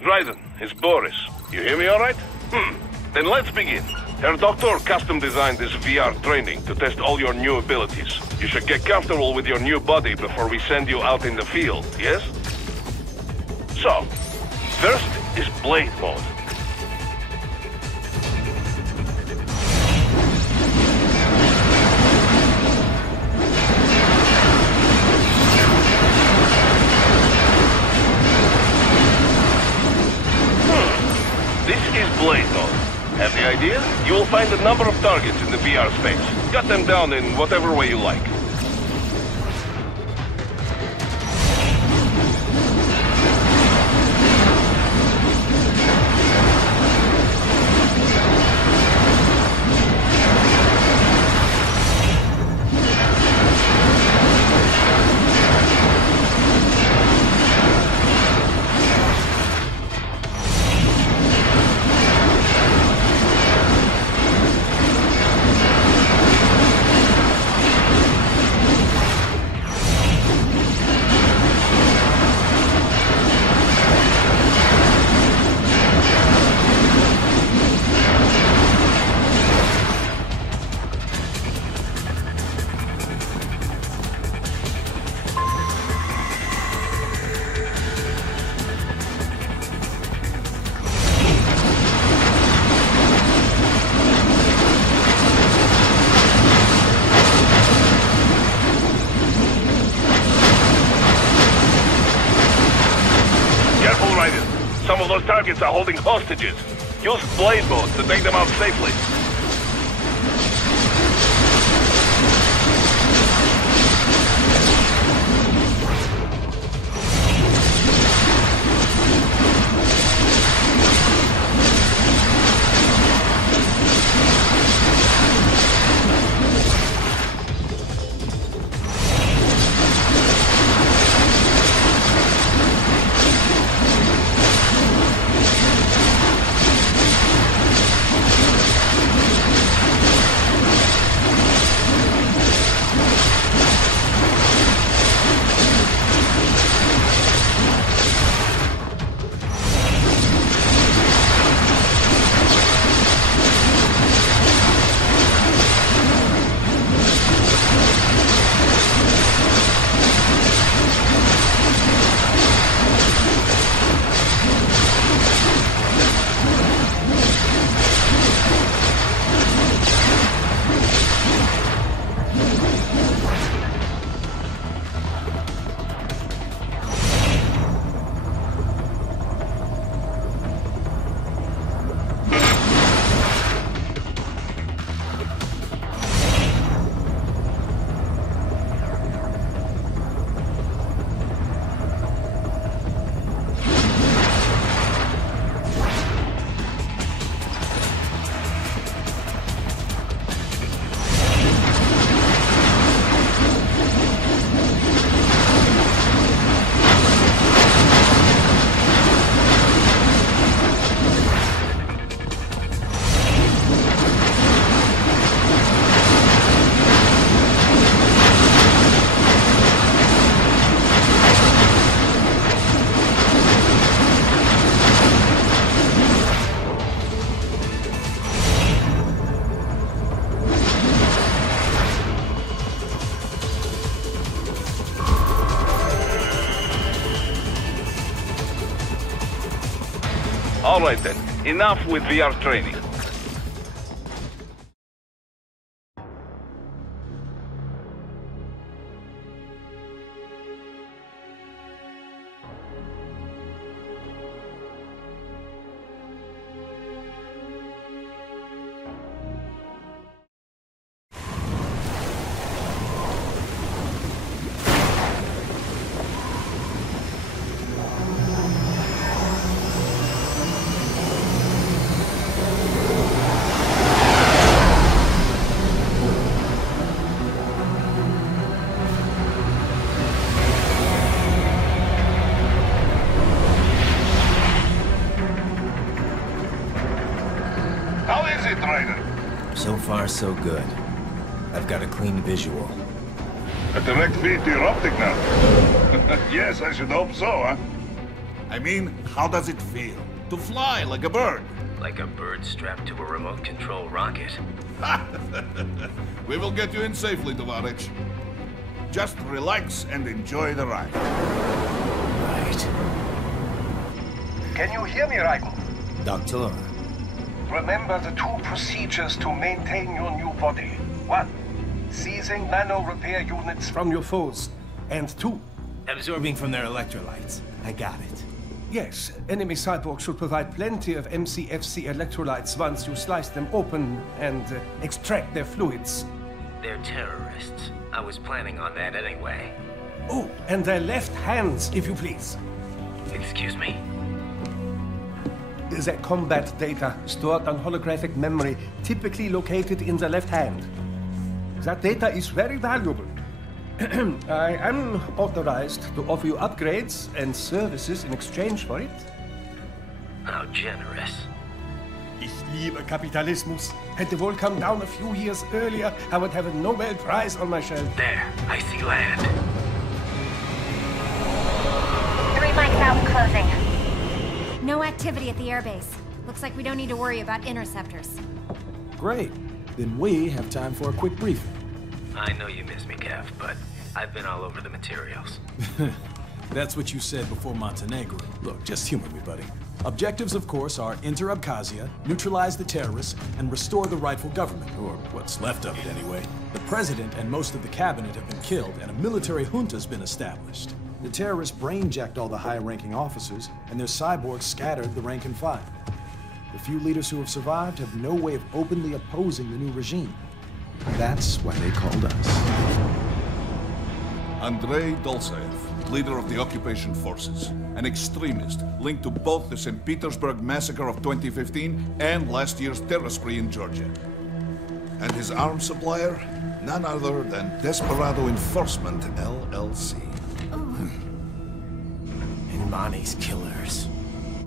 Raiden, it's Boris. You hear me all right? Then let's begin. Herr Doctor custom designed this VR training to test all your new abilities. You should get comfortable with your new body before we send you out in the field, yes? So, first is Blade Mode. This is Blade Mode. Have the idea? You will find a number of targets in the VR space. Cut them down in whatever way you like. Some of those targets are holding hostages. Use Blade Mode to take them out safely. All right then, enough with VR training. So far, so good. I've got a clean visual. A direct feed to your optic now. Yes, I should hope so, huh? I mean, how does it feel to fly like a bird? Like a bird strapped to a remote control rocket. We will get you in safely, Tovarich. Just relax and enjoy the ride. Right. Can you hear me, Raiden? Doctor. Remember the 2 procedures to maintain your new body. 1. Seizing nano repair units from your foes. And 2. Absorbing from their electrolytes. I got it. Yes, enemy cyborgs should provide plenty of MCFC electrolytes once you slice them open and extract their fluids. They're terrorists. I was planning on that anyway. Oh, and their left hands, if you please. Excuse me? The combat data stored on holographic memory, typically located in the left hand. That data is very valuable. I am authorized to offer you upgrades and services in exchange for it. How generous. Ich liebe Kapitalismus. Hätte wohl come down a few years earlier, I would have a Nobel Prize on my shelf. There, I see land. 3 mics out, closing. No activity at the airbase. Looks like we don't need to worry about interceptors. Great. Then we have time for a quick briefing. I know you miss me, Kev, but I've been all over the materials. That's what you said before Montenegro. Look, just humor me, buddy. Objectives, of course, are enter Abkhazia, neutralize the terrorists, and restore the rightful government, or what's left of it anyway. The president and most of the cabinet have been killed, and a military junta's been established. The terrorists brain-jacked all the high-ranking officers, and their cyborgs scattered the rank and file. The few leaders who have survived have no way of openly opposing the new regime. That's why they called us. Andrei Dolzaev, leader of the occupation forces, an extremist linked to both the St. Petersburg massacre of 2015 and last year's terror spree in Georgia. And his arms supplier, none other than Desperado Enforcement, LLC. And Mani's killers.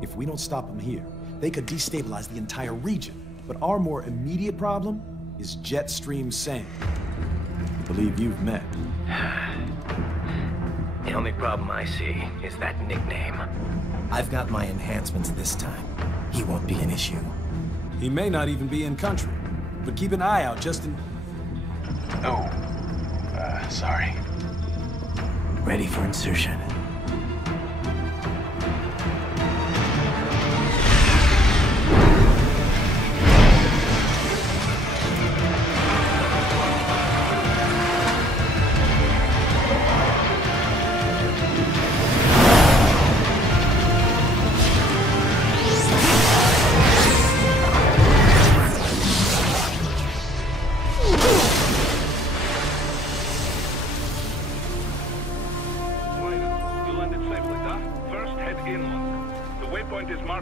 If we don't stop them here, they could destabilize the entire region. But our more immediate problem is Jetstream Sam. I believe you've met. The only problem I see is that nickname. I've got my enhancements this time. He won't be an issue. He may not even be in country, but keep an eye out just in... Oh, sorry. Ready for insertion.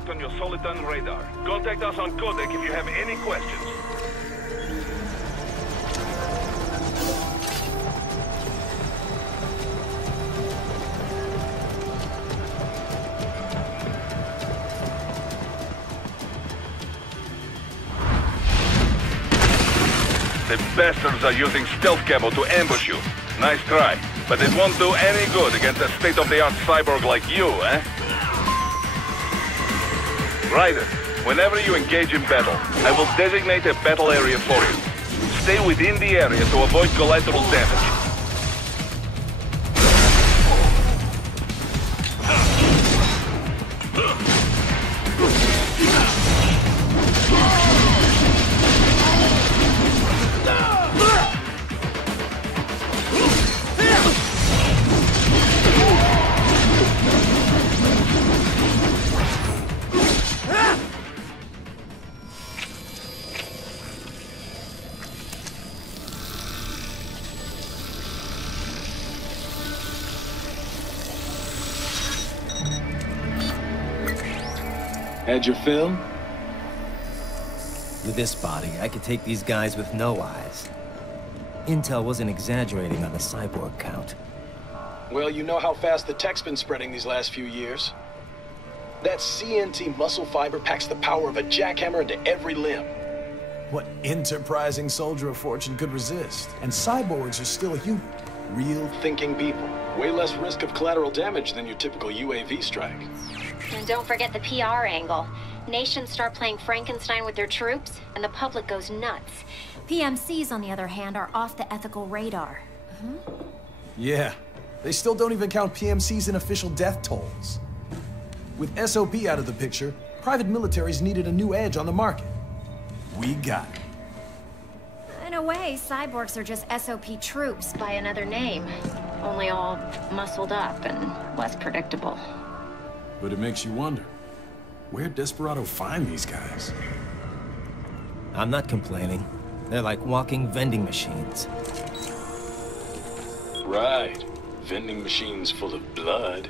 On your Soliton radar. Contact us on Codec if you have any questions. The bastards are using stealth camo to ambush you. Nice try, but it won't do any good against a state-of-the-art cyborg like you, eh? Ryder, whenever you engage in battle, I will designate a battle area for you. Stay within the area to avoid collateral damage. Had your fill? With this body, I could take these guys with no eyes. Intel wasn't exaggerating on the cyborg count. Well, you know how fast the tech's been spreading these last few years. That CNT muscle fiber packs the power of a jackhammer into every limb. What enterprising soldier of fortune could resist? And cyborgs are still human. Real thinking people. Way less risk of collateral damage than your typical UAV strike. And don't forget the PR angle. Nations start playing Frankenstein with their troops, and the public goes nuts. PMCs, on the other hand, are off the ethical radar. Yeah. They still don't even count PMCs in official death tolls. With SOP out of the picture, private militaries needed a new edge on the market. We got it. In a way, cyborgs are just SOP troops by another name. Only all muscled up and less predictable. But it makes you wonder, where'd Desperado find these guys? I'm not complaining. They're like walking vending machines. Right. Vending machines full of blood.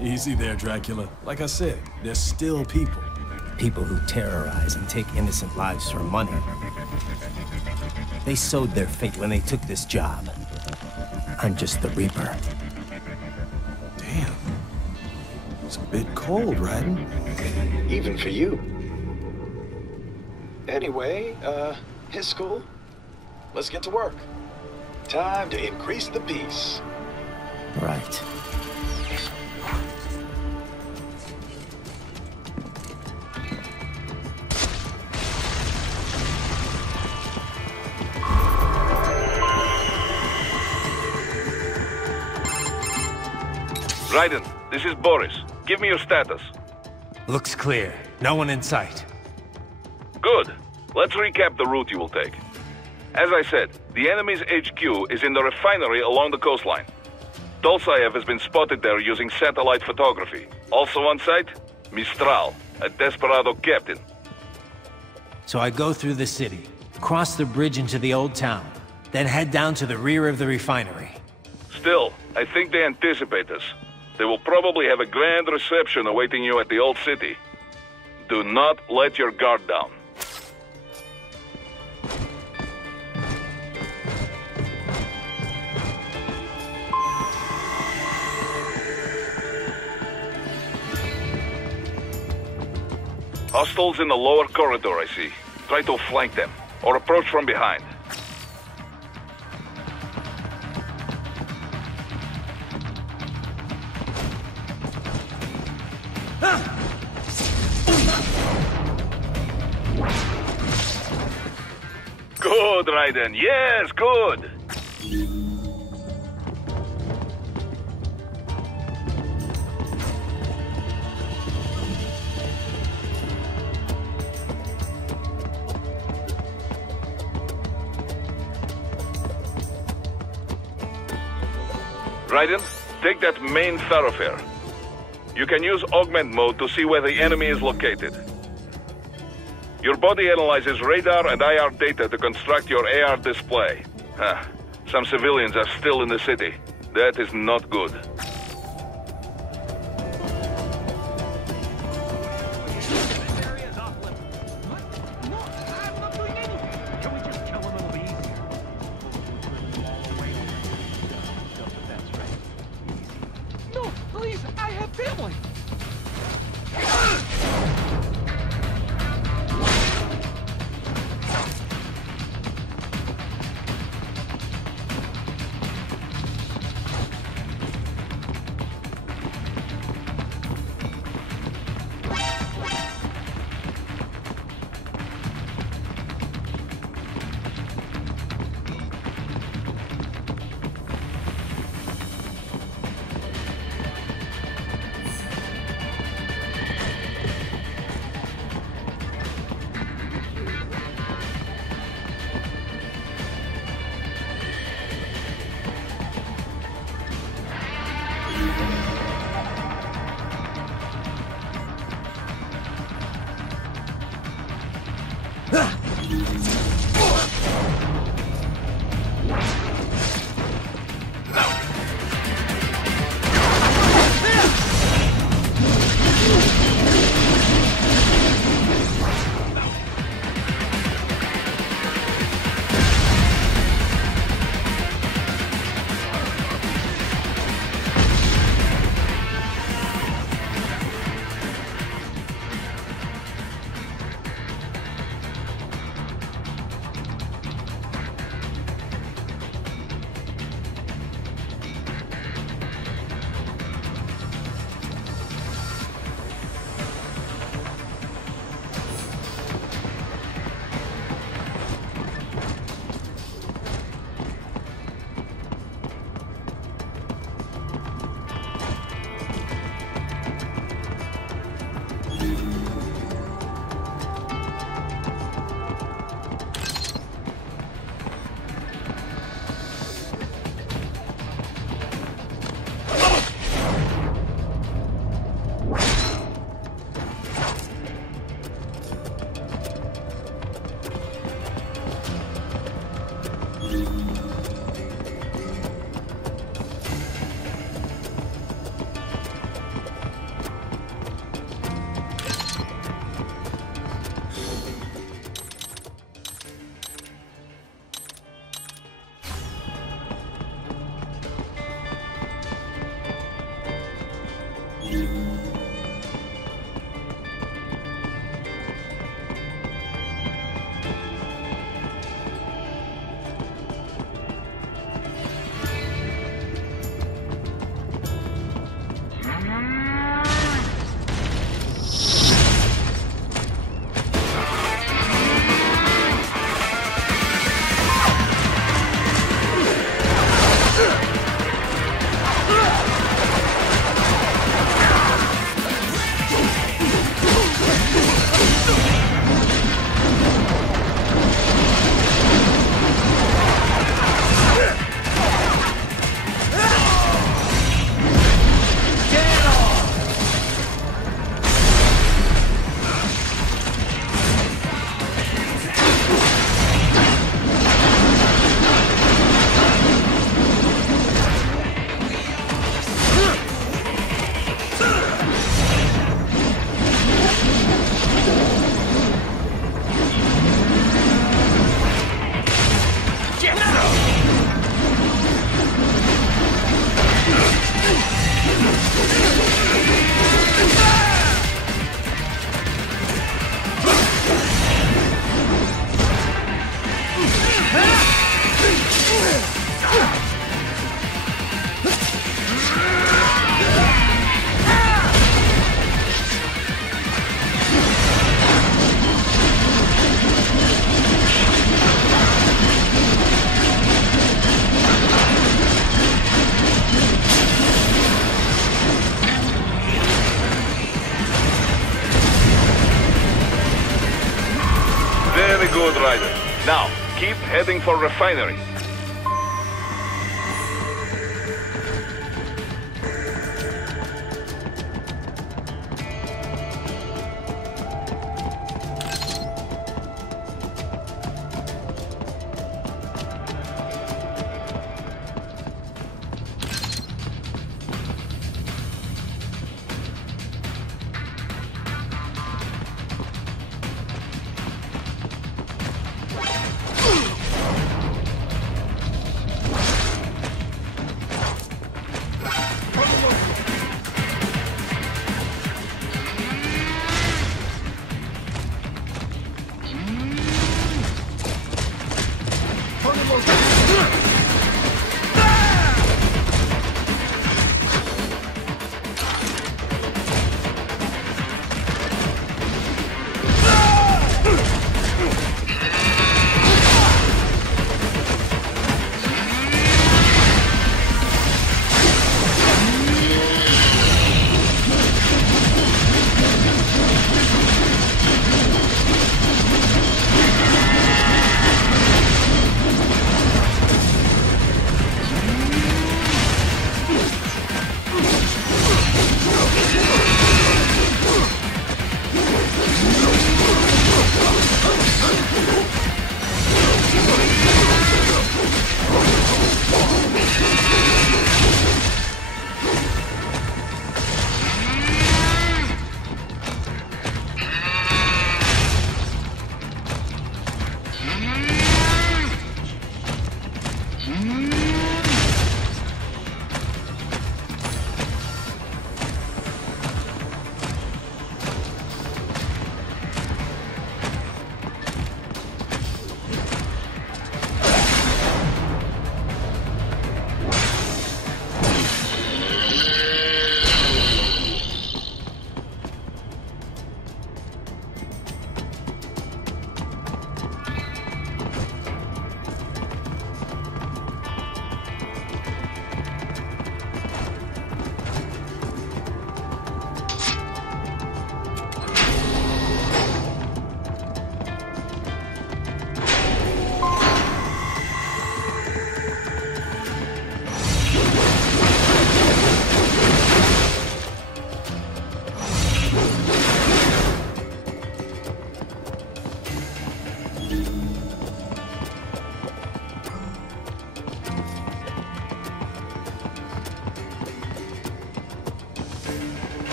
Easy there, Dracula. Like I said, they're still people. People who terrorize and take innocent lives for money. They sowed their fate when they took this job. I'm just the Reaper. Damn. It's a bit cold, Raiden. Even for you. Anyway, his school. Let's get to work. Time to increase the peace. Right. Raiden, this is Boris. Give me your status. Looks clear. No one in sight. Good. Let's recap the route you will take. As I said, the enemy's HQ is in the refinery along the coastline. Dolsaev has been spotted there using satellite photography. Also on site, Mistral, a Desperado captain. So I go through the city, cross the bridge into the old town, then head down to the rear of the refinery. Still, I think they anticipate us. They will probably have a grand reception awaiting you at the old city. Do not let your guard down. Hostiles in the lower corridor, I see. Try to flank them, or approach from behind. Good, Raiden. Yes, good. Raiden, take that main thoroughfare. You can use augment mode to see where the enemy is located. Your body analyzes radar and IR data to construct your AR display. Some civilians are still in the city. That is not good. No, please, I have family. Very good, Ryder. Now, keep heading for refinery.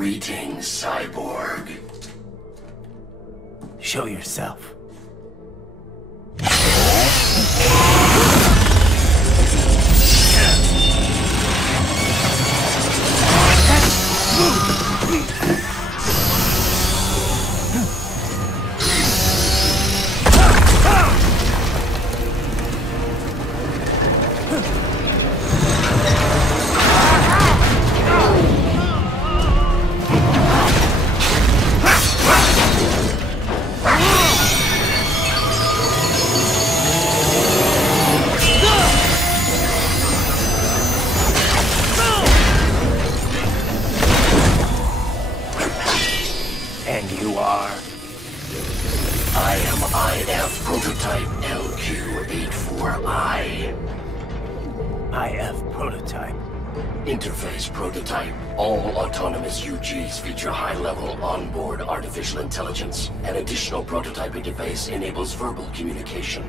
Greetings, cyborg. Show yourself. I am IF prototype LQ84I. IF prototype. Interface prototype. All autonomous UGs feature high-level onboard artificial intelligence. An additional prototype interface enables verbal communication.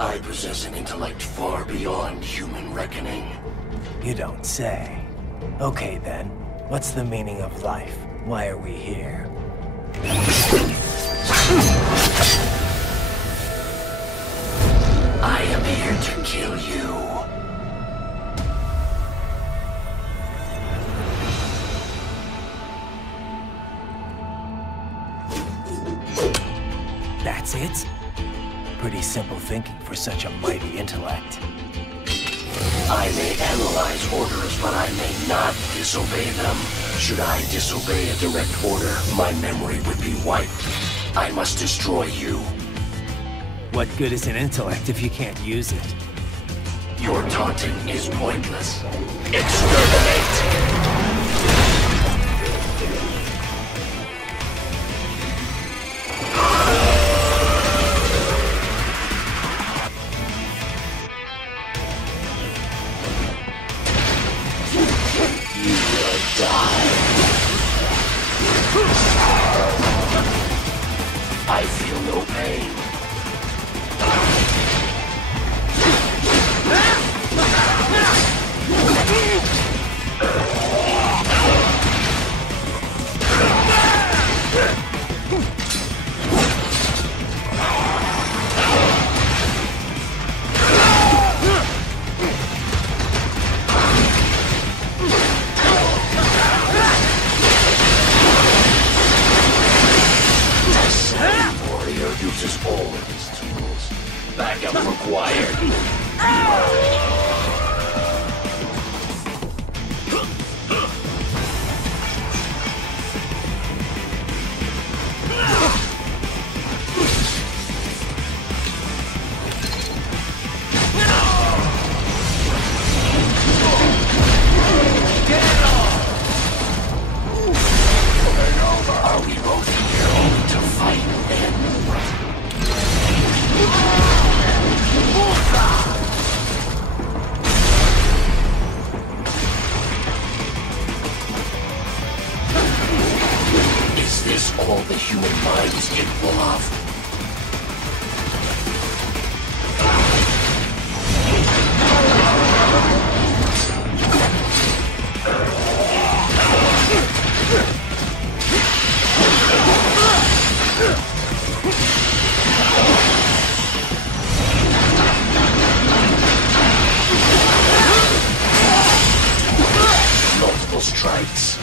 I possess an intellect far beyond human reckoning. You don't say. Okay then, what's the meaning of life? Why are we here? I am here to kill you. That's it? Pretty simple thinking for such a mighty intellect. I may analyze orders, but I may not disobey them. Should I disobey a direct order, my memory would be wiped. I must destroy you. What good is an intellect if you can't use it? Your taunting is pointless. Exterminate! I feel no pain. Uses all of his tools. Backup required. Are we both here only to fight and is this all the human mind is capable of? Multiple strikes.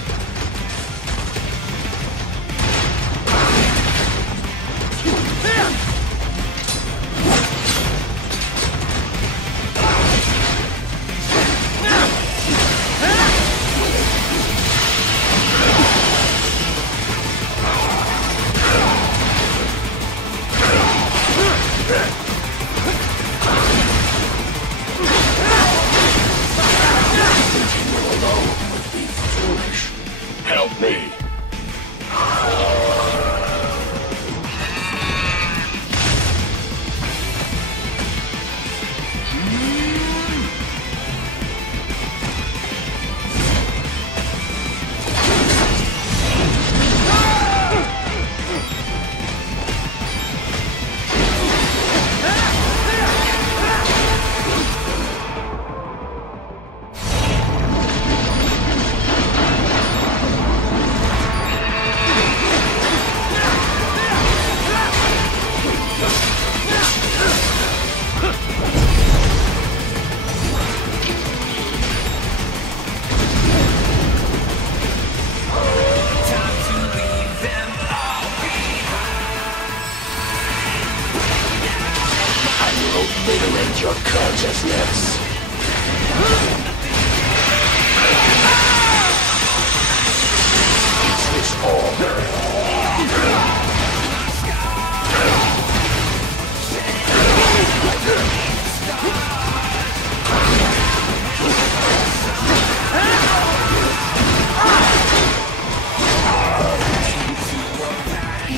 Continue alone would be foolish. chestnuts. Is this all?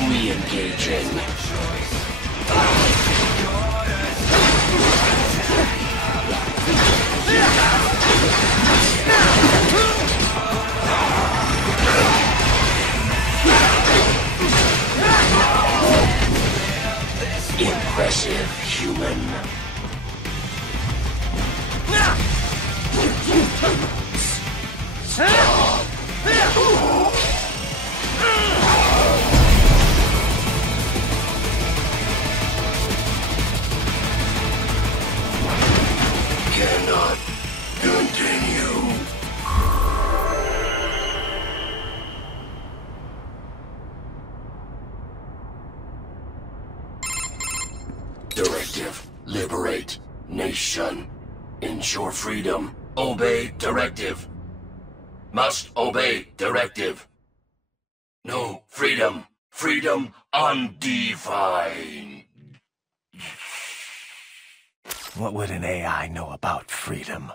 Re-engaging. Impressive, human. Cannot continue. Directive. Liberate. Nation. Ensure freedom. Obey directive. Must obey directive. No freedom. Freedom undefined. What would an AI know about freedom?